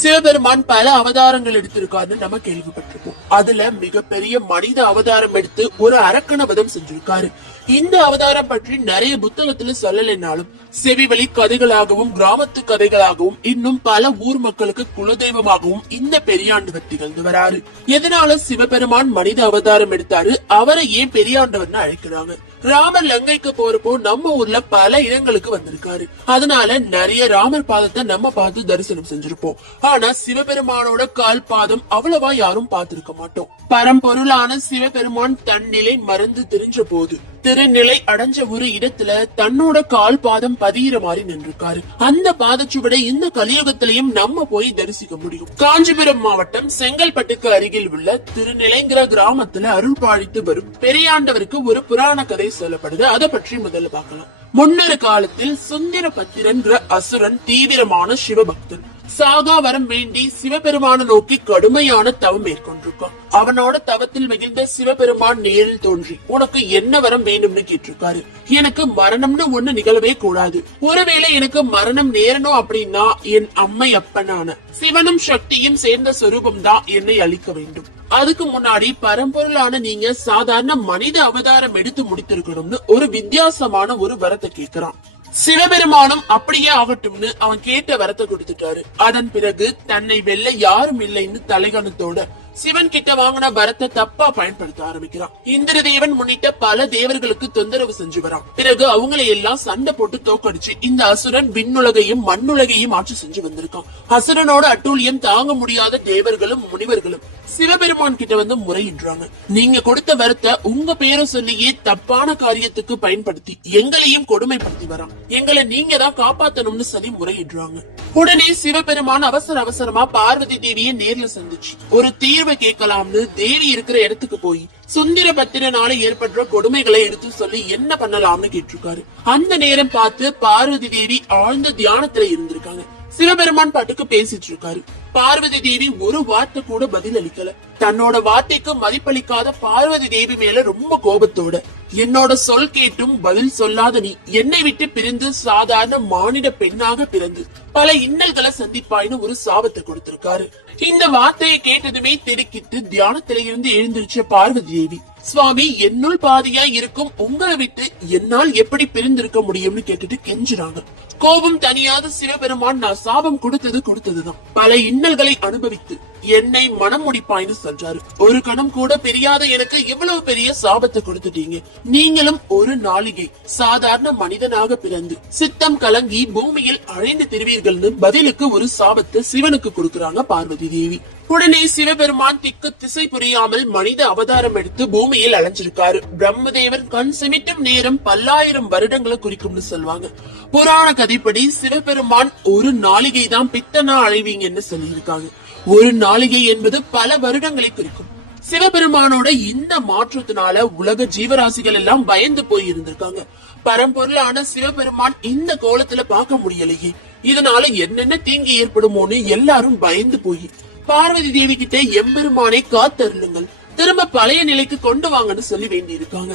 சிவபெருமான் பல அவதாரங்கள் எடுத்திருக்காருன்னு நம்ம கேள்விப்பட்டிருப்போம். அதுல மிகப்பெரிய மனித அவதாரம் எடுத்து ஒரு அரக்கணவதம் செஞ்சிருக்காரு. இந்த அவதாரம் பற்றி நிறைய புத்தகத்துல சொல்லலைனாலும் செவிவழி கதைகளாகவும் கிராமத்து கதைகளாகவும் இன்னும் பல ஊர் மக்களுக்கு குலதெய்வமாகவும் இந்த பெரியாண்டவர் திகழ்ந்து வராரு. எதனால சிவபெருமான் மனித அவதாரம் எடுத்தாரு, அவரை ஏன் பெரியாண்டவர்னு அழைக்கிறாங்க? ராமர் லங்கைக்கு போறப்போ நம்ம ஊர்ல பல இடங்களுக்கு வந்திருக்காரு. அதனால நிறைய ராமர் பாதத்தை நம்ம பார்த்து தரிசனம் செஞ்சிருப்போம். ஆனா சிவபெருமானோட கால் பாதம் அவ்வளவா யாரும் பார்த்திருக்க மாட்டோம். பரம்பொருளான சிவபெருமான் தன்னிலை மறந்து திரிஞ்ச போது திருநிலை அடைஞ்ச ஒரு இடத்துல தன்னோட கால் பாதம் பதிகிற மாதிரி நின்றுருக்காரு. அந்த பாதச்சுவடை இந்த கலியுகத்திலையும் நம்ம போய் தரிசிக்க முடியும். காஞ்சிபுரம் மாவட்டம் செங்கல்பட்டுக்கு அருகில் உள்ள திருநிலைங்கிற கிராமத்துல அருள் பாலித்து வரும் பெரியாண்டவருக்கு ஒரு புராண கதை சொல்லப்படுது. அதை பற்றி முதல்ல பார்க்கலாம். முன்னொரு காலத்தில் சுந்தர பத்திரன்ற அசுரன் தீவிரமான சிவபக்தன். சாகா வரம் வேண்டி சிவபெருமான நோக்கி கடுமையான தவம் மேற்கொண்டிருக்கான். அவனோட தவத்தில் மகிழ்ந்த சிவபெருமான் நேரில் தோன்றி உனக்கு என்ன வரம் வேண்டும்னு கேட்டிருக்காரு. எனக்கு மரணம்னு ஒண்ணு நிகழவே கூடாது. ஒருவேளை எனக்கு மரணம் நேரணும் அப்படின்னா என் அம்மை அப்பனான சிவனும் சக்தியும் சேர்ந்த சொரூபம் தான் என்னை அளிக்க வேண்டும். அதுக்கு முன்னாடி பரம்பொருளான நீங்க சாதாரண மனித அவதாரம் எடுத்து முடித்திருக்கணும்னு ஒரு வித்தியாசமான ஒரு வரத்தை கேட்கிறான். சிவபெருமானும் அப்படியே ஆகட்டும்னு அவன் கேட்ட வரத்தை கொடுத்துட்டாரு. அதன் பிறகு தன்னை வெல்ல யாரும் இல்லைன்னு தலைகணத்தோட சிவன் கிட்ட வாங்கின வரத்தை தப்பா பயன்படுத்த ஆரம்பிக்கிறான். இந்திரதேவன் முன்னிட்ட பல தேவர்களுக்கு தொந்தரவு செஞ்சு வரான். பிறகு அவங்களை எல்லாம் சண்டை போட்டு தோக்கடிச்சு இந்த அசுரன் விண்ணுலகையும் மண்ணுலகையும் ஆட்சி செஞ்சு வந்திருக்கான். அசுரனோட அட்டூழியம் தாங்க முடியாத தேவர்களும் முனிவர்களும் சிவபெருமான் கிட்ட வந்து முறையிடுறாங்க. நீங்க கொடுத்த வரத்தை உங்க பேரை சொல்லியே தப்பான காரியத்துக்கு பயன்படுத்தி எங்களையும் கொடுமைப்படுத்தி வரான். எங்களை நீங்க தான் காப்பாத்தணும்னு சொல்லி முறையிடுறாங்க. உடனே சிவபெருமான் அவசரமா பார்வதி தேவியை நேர்ல சந்திச்சு ஒரு தீர்வை கேட்கலாம்னு தேவி இருக்கிற இடத்துக்கு போய் சுந்தர பத்திரனால ஏற்படுற கொடுமைகளை எடுத்து சொல்லி என்ன பண்ணலாம்னு கேட்டிருக்காரு. அந்த நேரம் பார்த்து பார்வதி தேவி ஆழ்ந்த தியானத்துல இருந்திருக்காங்க. சிவபெருமான் பாட்டுக்கு பேசிட்டு இருக்காரு. பார்வதி தேவி ஒரு வார்த்தை கூட பதில் அளிக்கல. தன்னோட வார்த்தைக்கு மதிப்பளிக்காத பார்வதி தேவி மேல ரொம்ப கோபத்தோட என்னோட சொல் கேட்டும் பதில் சொல்லாத நீ என்னை விட்டு பிரிந்து சாதாரண மானிட பெண்ணாக பிறந்து பல இன்னல்களை சந்திப்பாயின்னு ஒரு சாபத்தை கொடுத்திருக்காரு. இந்த வார்த்தையை கேட்டதுமே திடுக்கிட்டு தியானத்தில இருந்து எழுந்திருச்ச பார்வதி தேவி, சுவாமி என்னுள் பாதியா இருக்கும் உங்களை விட்டு என்னால் எப்படி பிரிந்திருக்க முடியும்னு கேட்டுட்டு கெஞ்சுறாங்க. கோபம் தனியாத சிவபெருமான் நான் சாபம் கொடுத்ததுதான். பல இன்னல்களை அனுபவித்து என்னை மனம் முடிப்பாயின்னு சொல்றாரு. ஒரு கணம் கூட பெரியாத எனக்கு இவ்வளவு பெரிய சாபத்தை கொடுத்துட்டீங்க. நீங்களும் ஒரு நாளிகை சாதாரண மனிதனாக பிறந்து சித்தம் கலங்கி பூமியில் அழைந்து திருவீர்கள்னு பதிலுக்கு ஒரு சாபத்தை சிவனுக்கு கொடுக்கறாங்க பார்வதி தேவி. உடனே சிவபெருமான் திக்கு திசை புரியாமல் மனித அவதாரம் எடுத்து பூமியில் அலைஞ்சிருக்காரு. பிரம்மதேவன் கண் சிமிட்டும் நேரம் பல்லாயிரம் வருடங்களை குறிக்கும்னு சொல்லுவாங்க. புராண கதைப்படி சிவபெருமான் ஒரு நாளிகை தான் பித்தனா அழைவீங்கன்னு சொல்லியிருக்காங்க. ஒரு நாளிகை என்பது பல வருடங்களை குறிக்கும். சிவபெருமானோட இந்த மாற்றத்தினால உலக ஜீவராசிகள் எல்லாம் பயந்து போய் இருந்திருக்காங்க. பரம்பொருளான சிவபெருமான் இந்த கோலத்துல பார்க்க முடியலையே, இதனால என்னென்ன தீங்கு ஏற்படுமோன்னு எல்லாரும் பயந்து போய் பார்வதி தேவி கிட்ட எம்பெருமானை காத்தருளுங்கள், திரும்ப பழைய நிலைக்கு கொண்டு வாங்கன்னு சொல்லி வேண்டி இருக்காங்க.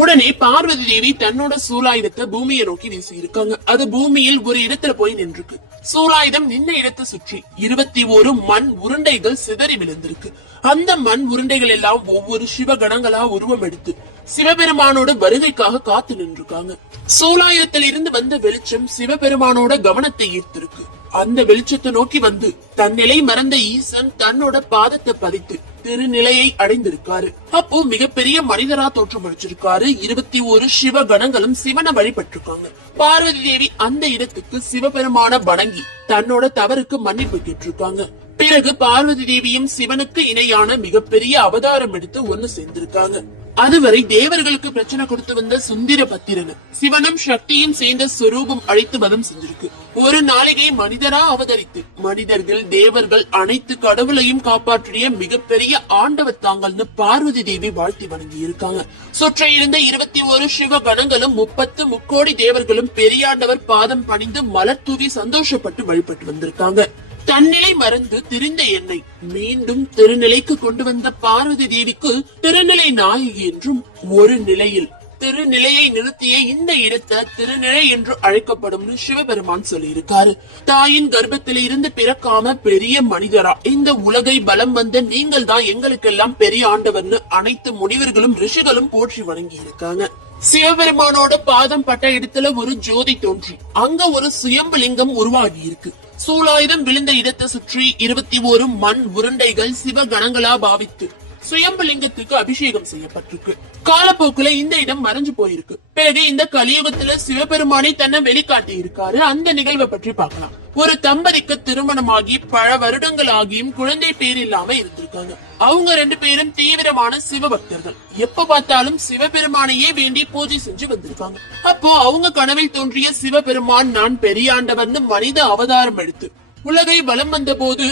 உடனே பார்வதி தேவி தன்னோட சூலாயுதத்தை பூமியை நோக்கி வீசி இருக்காங்க. அது பூமியில் ஒரு இடத்துல போய் நின்றுருக்கு. சூலாயுதம் நின்ன இடத்தை சுற்றி 21 மண் உருண்டைகள் சிதறி விழுந்திருக்கு. அந்த மண் உருண்டைகள் எல்லாம் ஒவ்வொரு சிவகணங்களா உருவம் எடுத்து சிவபெருமானோட வருகைக்காக காத்து நின்றுருக்காங்க. சூலாயுதத்தில் இருந்து வந்த வெளிச்சம் சிவபெருமானோட கவனத்தை ஈர்த்திருக்கு. அந்த வெளிச்சத்தை நோக்கி வந்து தன்னிலை மறந்த ஈசன் தன்னோட பாதத்தை பதித்து திருநிலையை அடைந்திருக்காரு. அப்போ மிகப்பெரிய மனிதரா தோற்றம் அளிச்சிருக்காரு. 21 சிவ கணங்களும் சிவனை வழிபட்டிருக்காங்க. பார்வதி தேவி அந்த இடத்துக்கு சிவபெருமான வணங்கி தன்னோட தவறுக்கு மன்னிப்பு கேட்டிருக்காங்க. பிறகு பார்வதி தேவியும் சிவனுக்கு இணையான மிகப்பெரிய அவதாரம் எடுத்து ஒண்ணு சேர்ந்திருக்காங்க. அதுவரை தேவர்களுக்கு பிரச்சனை கொடுத்து வந்த சுந்தர பத்திரன் சிவனும் சக்தியும் சேர்ந்த சொரூபம் அழைத்து வதம் செஞ்சிருக்கு. ஒரு நாளிகை மனிதரா அவதரித்து மனிதர்கள் தேவர்கள் அனைத்து கடவுளையும் காப்பாற்றிய மிகப்பெரிய ஆண்டவர் தாங்கள்னு பார்வதி தேவி வாழ்த்தி வணங்கி இருக்காங்க. சுற்ற இருந்த 21 சிவ கணங்களும் 30 முக்கோடி தேவர்களும் பெரியாண்டவர் பாதம் பணிந்து மலர் தூவி சந்தோஷப்பட்டு வழிபட்டு வந்திருக்காங்க. தன்னிலை மறந்து திரிந்த என்னை மீண்டும் திருநிலைக்கு கொண்டு வந்த பார்வதி தேவிக்கு திருநிலை நாயகி என்றும், ஒரு நிலையில் திருநிலையை நிறுத்திய இந்த இடத்தை திருநிலை என்று அழைக்கப்படும்னு சிவபெருமான் சொல்லியிருக்காரு. தாயின் கர்ப்பத்தில இருந்து பிறக்காம பெரிய மனிதரா இந்த உலகை பலம் வந்த நீங்கள் தான் எங்களுக்கெல்லாம் பெரிய ஆண்டவர்னு அனைத்து முனிவர்களும் ரிஷிகளும் போற்றி வணங்கி இருக்காங்க. சிவபெருமானோட பாதம் பட்ட இடத்துல ஒரு ஜோதி தோன்றி அங்க ஒரு சுயம்புலிங்கம் உருவாகி இருக்கு. சூலாயுதம் விழுந்த இடத்தை சுற்றி 21 மண் உருண்டைகள் சிவகணங்களா பாவித்து சுயம்புலிங்கத்துக்கு அபிஷேகம் செய்யப்பட்டிருக்கு. காலப்போக்குல இந்த இடம் மறைஞ்சு போயிருக்கு. பிறகு இந்த கலியுகத்துல சிவபெருமானை தன்னை வெளிக்காட்டி இருக்காரு. அந்த நிகழ்வை பற்றி பார்க்கலாம். ஒரு தம்பதிக்கு திருமணமாகி பல வருடங்கள் ஆகியும் குழந்தை பேர் இல்லாம இருந்திருக்காங்க. அவங்க 2 பேரும் தீவிரமான சிவபக்தர்கள். எப்ப பார்த்தாலும் சிவபெருமானையே வேண்டி பூஜை செஞ்சு வந்திருக்காங்க. அப்போ அவங்க கனவில் தோன்றிய சிவபெருமான் நான் பெரியாண்டவர்னு மனித அவதாரம் எடுத்து உலகை வலம் வந்த போது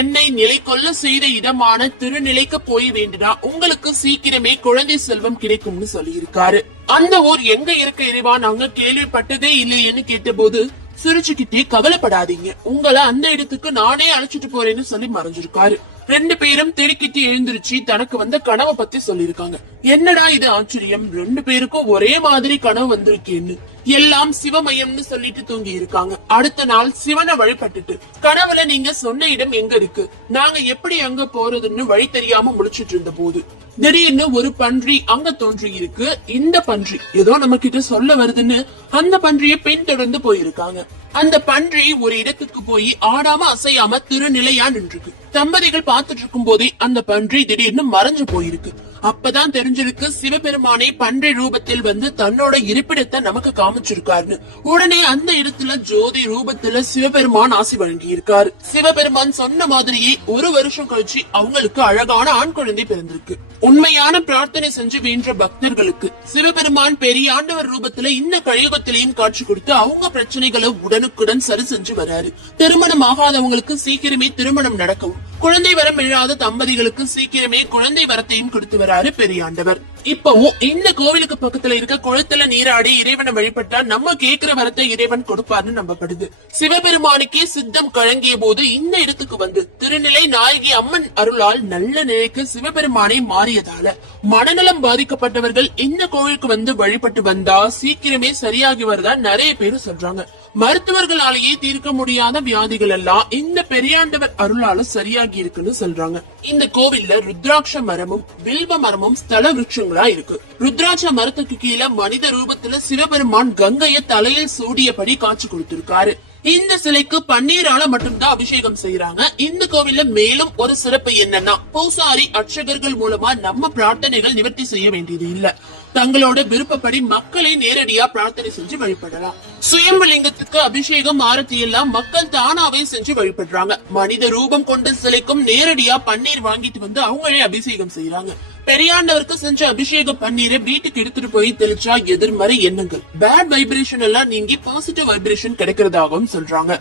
என்னை நிலை கொள்ள செய்த இடமான திருநிலைக்கு போய் வேண்டினா உங்களுக்கு சீக்கிரமே குழந்தை செல்வம் கிடைக்கும்னு சொல்லியிருக்காரு. அந்த ஊர் எங்க இருக்க இறைவா நாங்க கேள்விப்பட்டதே இல்லையேன்னு கேட்ட போது சிரிச்சுக்கிட்டே கவலைப்படாதீங்க, உங்களை அந்த இடத்துக்கு நானே அழைச்சிட்டு போறேன்னு சொல்லி மறைஞ்சிருக்காரு. 2 பேரும் திடுக்கிட்டு எழுந்திருச்சு தனக்கு வந்த கனவை பத்தி சொல்லிருக்காங்க. என்னடா இது ஆச்சரியம், 2 பேருக்கும் ஒரே மாதிரி கனவு வந்திருக்கேன்னு. எல்லாம் சிவமயம்னு சொல்லிட்டு தூங்கி இருக்காங்க. அடுத்த நாள் சிவனை வழிபட்டுட்டு கனவுல நீங்க சொன்ன இடம் எங்க இருக்கு, நாங்க எப்படி அங்க போறதுன்னு வழி தெரியாம முடிச்சிட்டு இருந்த போது திடீர்னு ஒரு பன்றி அங்க தோன்றி இருக்கு. இந்த பன்றி ஏதோ நம்ம கிட்ட சொல்ல வருதுன்னு அந்த பன்றியை பின்தொடர்ந்து போயிருக்காங்க. அந்த பன்றி ஒரு இடத்துக்கு போய் ஆடாம அசையாம திருநிலையா நின்றுருக்கு. தம்பதிகள் பார்த்துட்டு இருக்கும் போதே அந்த பன்றி திடீர்னு மறைஞ்சு போயிருக்கு. அப்பதான் தெரிஞ்சிருக்கு சிவபெருமானை பன்றி ரூபத்தில் வந்து தன்னோட இருப்பிடத்தை நமக்கு காமிச்சிருக்காருன்னு. உடனே அந்த இடத்துல ஜோதி ரூபத்துல சிவபெருமான் ஆசி வழங்கி இருக்காரு. சிவபெருமான் சொன்ன மாதிரியே 1 வருஷம் கழிச்சு அவங்களுக்கு அழகான ஆண் குழந்தை பிறந்திருக்கு. உண்மையான பிரார்த்தனை செஞ்சு வேண்ட பக்தர்களுக்கு சிவபெருமான் பெரியாண்டவர் ரூபத்துல இந்த கலியுகத்திலையும் காட்சி கொடுத்து அவங்க பிரச்சனைகளை உடனுக்குடன் சரி செஞ்சு வராரு. திருமணம் ஆகாதவங்களுக்கு சீக்கிரமே திருமணம் நடக்கவும், குழந்தை வரம் இல்லாத தம்பதிகளுக்கு சீக்கிரமே குழந்தை வரத்தையும் கொடுத்து வராரு பெரியாண்டவர். இப்பவும் இந்த கோவிலுக்கு பக்கத்துல இருக்க குளத்துல நீராடி இறைவனை வழிபட்டா நம்ம கேக்குற வரத்தை இறைவன் கொடுப்பார்னு நம்பப்படுது. சிவபெருமானுக்கே சித்தம் கழங்கிய போது இந்த இடத்துக்கு வந்து திருநிலை நாயகி அம்மன் அருளால் நல்ல நிலைக்கு சிவபெருமானை மாறியதால மனநலம் பாதிக்கப்பட்டவர்கள் இந்த கோவிலுக்கு வந்து வழிபட்டு வந்தா சீக்கிரமே சரியாகி வரதா நிறைய பேரு சொல்றாங்க. மருத்துவர்களாலேயே தீர்க்க முடியாத வியாதிகள் எல்லாம் இந்த பெரியாண்டவர் அருளால சரியாகி இருக்குன்னு சொல்றாங்க. இந்த கோவில்ல ருத்ராட்ச மரமும் வில்வ மரமும் ஸ்தல விருட்சங்களா இருக்கு. ருத்ராட்ச மரத்துக்கு கீழே மனித ரூபத்துல சிவபெருமான் கங்கைய தலையில் சூடியபடி காட்சி கொடுத்திருக்காரு. இந்த சிலைக்கு பன்னீரால மட்டும்தான் அபிஷேகம் செய்யறாங்க. இந்த கோவில்ல மேலும் ஒரு சிறப்பு என்னன்னா பூசாரி அர்ச்சகர்கள் மூலமா நம்ம பிரார்த்தனைகள் நிவர்த்தி செய்ய வேண்டியது இல்ல. தங்களோட விருப்பப்படி மக்களை நேரடியா பிரார்த்தனை செஞ்சு வழிபடலாம். சுயம்புலிங்கத்துக்கு அபிஷேகம் ஆரத்தி எல்லாம் மக்கள் தானாவே செஞ்சு வழிபடுறாங்க. மனித ரூபம் கொண்ட சிலைக்கும் நேரடியா பன்னீர் வாங்கிட்டு வந்து அவங்களே அபிஷேகம் செய்யறாங்க. பெரியாண்டவருக்கு செஞ்ச அபிஷேக பன்னீரை வீட்டுக்கு எடுத்துட்டு போய் தெளிச்சா எதிர்மறை எண்ணங்கள், பேட் வைப்ரேஷன் எல்லாம் நீங்கி பாசிட்டிவ் வைப்ரேஷன் கிடைக்கிறதாகவும் சொல்றாங்க.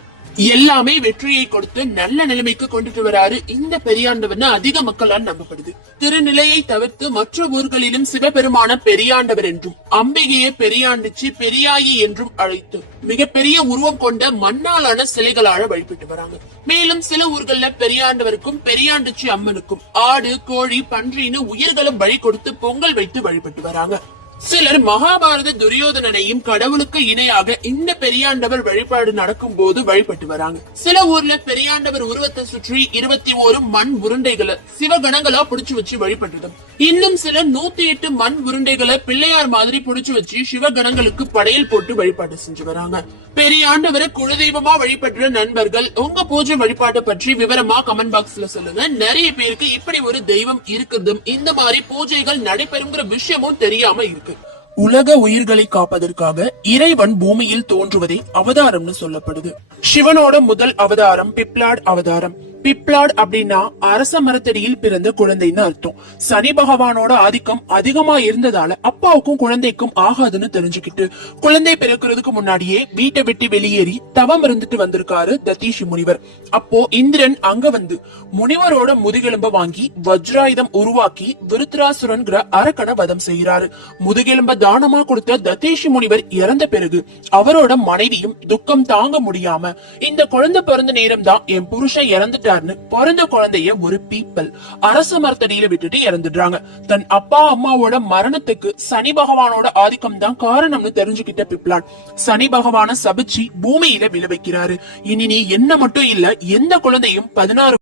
எல்லாமே வெற்றியை கொடுத்து நல்ல நிலைமைக்கு கொண்டுட்டு வராரு இந்த பெரியாண்டவர்னு அதிக மக்களால் நம்பப்படுது. திருநிலையை தவிர்த்து மற்ற ஊர்களிலும் சிவபெருமான பெரியாண்டவர் என்றும் அம்பிகையை பெரியாண்டிச்சி பெரியாயி என்றும் அழைத்து மிகப்பெரிய உருவம் கொண்ட மண்ணாலான சிலைகளால வழிபட்டு வராங்க. மேலும் சில ஊர்கள்ல பெரியாண்டவருக்கும் பெரியாண்டிச்சி அம்மனுக்கும் ஆடு கோழி பன்றின்னு உயிர்களும் பலி கொடுத்து பொங்கல் வைத்து வழிபட்டு வராங்க. சிலர் மகாபாரத துரியோதனனையும் கடவுளுக்கு இணையாக இந்த பெரியாண்டவர் வழிபாடு நடக்கும் போது வழிபட்டு வராங்க. சில ஊர்ல பெரியாண்டவர் உருவத்தை சுற்றி 21 மண் உருண்டைகளை சிவகணங்களா புடிச்சு வச்சு வழிபட்டதும், இன்னும் சிலர் 108 மண் உருண்டைகளை பிள்ளையார் மாதிரி புடிச்சு வச்சு சிவகணங்களுக்கு படையல் போட்டு வழிபாடு செஞ்சு வராங்க. பெரியாண்டவரை குலதெய்வமா வழிபடுற நண்பர்கள் உங்க பூஜை வழிபாட்டை பற்றி விவரமா கமெண்ட் பாக்ஸ்ல சொல்லுங்க. நிறைய பேருக்கு இப்படி ஒரு தெய்வம் இருக்குதும் இந்த மாதிரி பூஜைகள் நடைபெறுங்கிற விஷயமும் தெரியாம இருக்கு. உலக உயிர்களை காப்பதற்காக இறைவன் பூமியில் தோன்றுவதே அவதாரம்னு சொல்லப்படுது. சிவனோட முதல் அவதாரம் பிப்லாட் அவதாரம். பிப்லாட் அப்படின்னா அரச மரத்தடியில் பிறந்த குழந்தைன்னு அர்த்தம். சனி பகவானோட ஆதிக்கம் அதிகமா இருந்ததால அப்பாவுக்கும் குழந்தைக்கும் ஆகாதுன்னு தெரிஞ்சுக்கிட்டு குழந்தை பிறக்கிறதுக்கு முன்னாடியே வீட்டை விட்டு வெளியேறி தவம் இருந்துட்டு வந்திருக்காரு ததீஷி முனிவர். அப்போ இந்திரன் அங்க வந்து முனிவரோட முதுகெலும்ப வாங்கி வஜ்ராயுதம் உருவாக்கி விருத்ராசுரன்கிற அரக்கனை வதம் செய்யறாரு. முதுகெலும்ப தானமா கொடுத்த ததீஷி முனிவர் இறந்த பிறகு அவரோட மனைவியும் துக்கம் தாங்க முடியாம இந்த குழந்தை பிறந்த நேரம் தான் என் புருஷன் இறந்துட்டாரு இறந்துட்டாருன்னு பிறந்த குழந்தைய ஒரு பீப்பிள் அரச மரத்தடியில விட்டுட்டு இறந்துடுறாங்க. தன் அப்பா அம்மாவோட மரணத்துக்கு சனி பகவானோட ஆதிக்கம் தான் காரணம்னு தெரிஞ்சுக்கிட்ட பிப்லான் சனி பகவான சபிச்சு பூமியில விழ வைக்கிறாரு. இனி நீ என்ன மட்டும் இல்ல, எந்த குழந்தையும் 16